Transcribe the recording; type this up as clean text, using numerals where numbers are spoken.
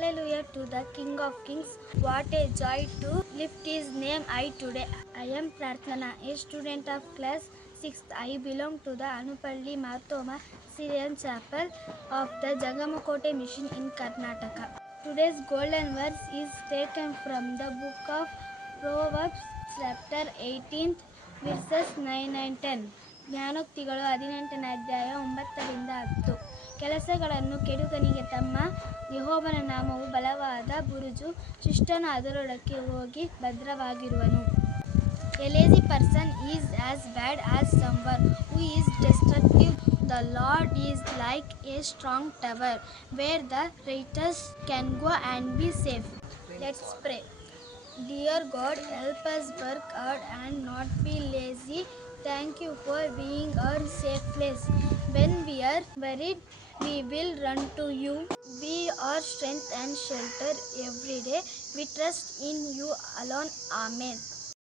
Hallelujah to the King of Kings. What a joy to lift his name high today. I am Prarthana, a student of class 6th. I belong to the Anupalli Marthoma Syrian Chapel of the Jangamakote Mission in Karnataka. Today's golden verse is taken from the book of Proverbs chapter 18 verses 9 and 10. ಜ್ಞಾನೋಕ್ತಿಗಳು 18ನೇ ಅಧ್ಯಾಯ 9ರಿಂದ 10. ಕೆಲಸಗಳನ್ನು ಕೆಡುಕನಿಗೆ ತಮ್ಮ ಯೆಹೋವನ ನಾಮವು ಬಲವಾದ ಬುರುಜು, ಶಿಷ್ಟನು ಅದರೊಳಕ್ಕೆ ಹೋಗಿ ಭದ್ರವಾಗಿರುವನು. A lazy person is as bad as someone who is destructive. The Lord is like a strong tower where the righteous can go and be safe. Let's pray. Dear God, help us work hard and not be lazy. Thank you for being our safe place. When we are worried, we will run to you. Be our strength and shelter every day. We trust in you alone. Amen.